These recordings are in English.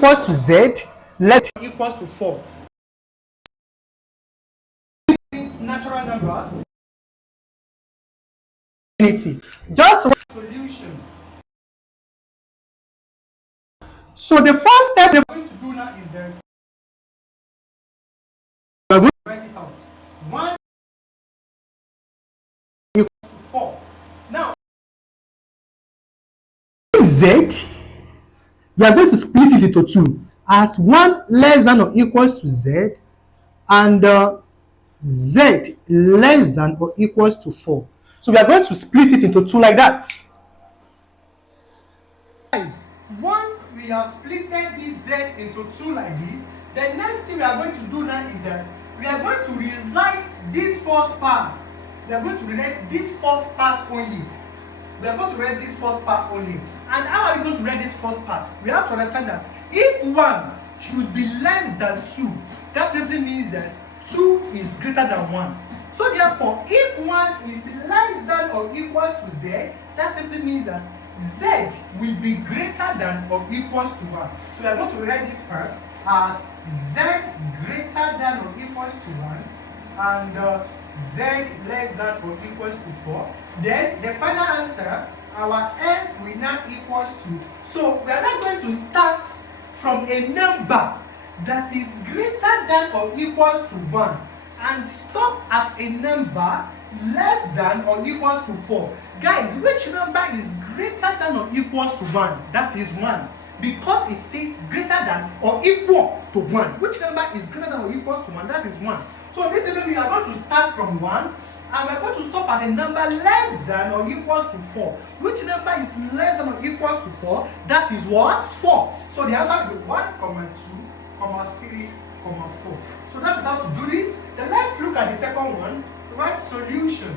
equals to z less than or equals to 4. Means natural numbers. Just one solution. So the first step we're going to do now is that we're going to write it out. 1 equals to 4. Now, z, we are going to split it into two as 1 less than or equals to z and z less than or equals to 4. So we are going to split it into two like that. Guys, once we have splitted this z into two like this, the next thing we are going to do now is that we are going to rewrite this first part. We are going to rewrite this first part only. We are going to write this first part only. And how are we going to write this first part? We have to understand that if 1 should be less than 2, that simply means that 2 is greater than 1. So therefore, if 1 is less than or equals to z, that simply means that z will be greater than or equals to 1. So we are going to write this part as z greater than or equals to 1 and z less than or equals to 4. Then the final answer, our n will now equals to. So we are not going to start from a number that is greater than or equals to 1 and stop at a number less than or equals to 4. Guys, which number is greater than or equals to 1? That is 1. Because it says greater than or equal to 1. Which number is greater than or equals to 1? That is 1. So this is we are going to start from 1 and we are going to stop at a number less than or equals to 4. Which number is less than or equals to 4? That is what? 4. So the answer will be 1, 2, 3, 4. So that is how to do this. Then let's look at the second one. Write solution.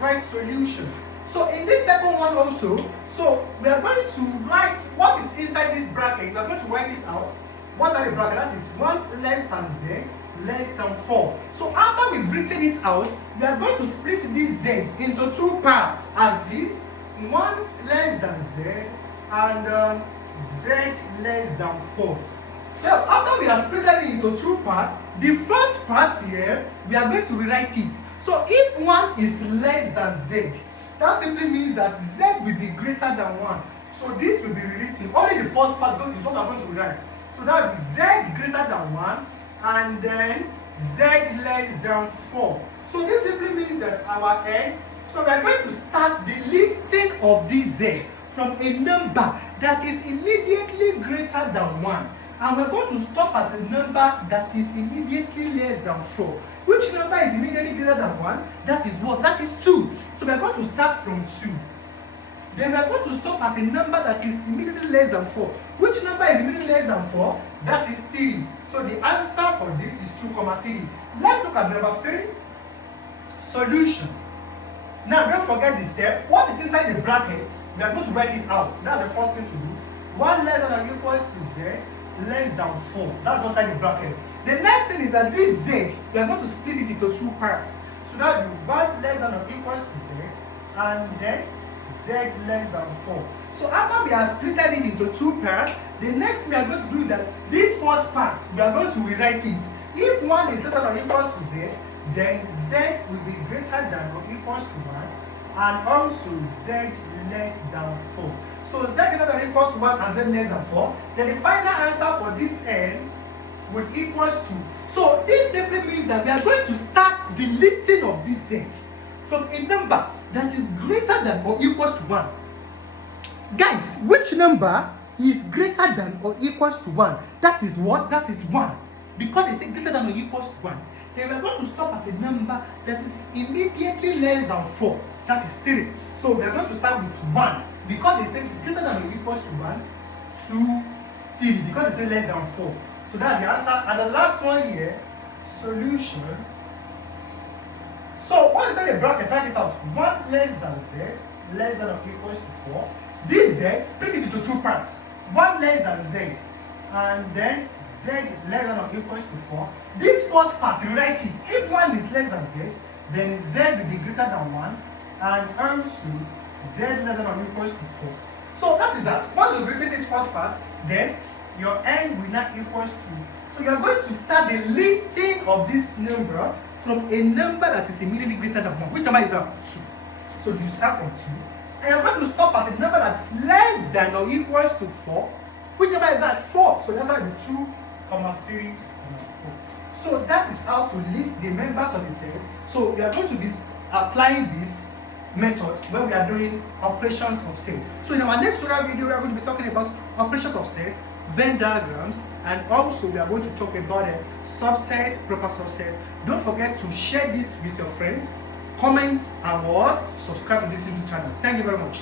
Write solution. So in this second one also, so we are going to write what is inside this bracket. We are going to write it out. What's that the bracket? That is 1 less than z less than 4. So after we've written it out, we are going to split this z into two parts as this 1 less than z and z less than 4. So after we have split it into two parts, the first part here we are going to rewrite it. So if 1 is less than z, that simply means that z will be greater than 1. So this will be rewritten. Only the first part is what we are going to rewrite. So that will be z greater than 1 and then z less than 4. So this simply means that our n, so we are going to start the listing of this z from a number that is immediately greater than 1. And we're going to stop at a number that is immediately less than 4. Which number is immediately greater than 1? That is what? That is 2. So we're going to start from 2. Then we're going to stop at a number that is immediately less than 4. Which number is immediately less than 4? That is 3. So the answer for this is 2, 3. Let's look at number 3. Solution. Now don't forget this step. What is inside the brackets? We are going to write it out. That's the first thing to do. 1 less than or equals to z less than 4. That's what's inside the bracket. The next thing is that this z, we are going to split it into two parts. So that will be 1 less than or equals to z and then z less than 4. So after we have split it into two parts, the next thing we are going to do is that this first part, we are going to rewrite it. If 1 is less than or equals to z, then z will be greater than or equals to 1 and also z less than 4. So z greater than or equals to 1 and z less than 4. Then the final answer for this n would equals to. So this simply means that we are going to start the listing of this z from a number that is greater than or equals to 1. Guys, which number is greater than or equals to 1? That is what? That is 1. Because they say greater than or equals to 1. Then we are going to stop at a number that is immediately less than 4. That is 3. So we are going to start with 1. Because they say greater than or equals to 1, 2, 3. Because they say less than 4. So that's the answer. And the last one here, solution. So what is in the bracket? Write it out. 1 less than z less than or equals to 4. This z, split it into two parts. 1 less than z and then z less than or equals to 4. This first part, write it. If 1 is less than z, then z will be greater than 1 and also z less than or equals to 4. So that is that. Once we've written this first part, then your n will now equals to. So you are going to start the listing of this number from a number that is immediately greater than 1. Which number is that? 2. So you start from 2. And you're going to stop at a number that's less than or equals to 4. Which number is that? 4. So that's like the 2, 3, 4. So that is how to list the members of the set. So we are going to be applying this method when we are doing operations of set. So in our next tutorial video, we are going to be talking about operations of set, Venn diagrams, and also we are going to talk about a subset, proper subset. Don't forget to share this with your friends, comment, and subscribe to this YouTube channel. Thank you very much.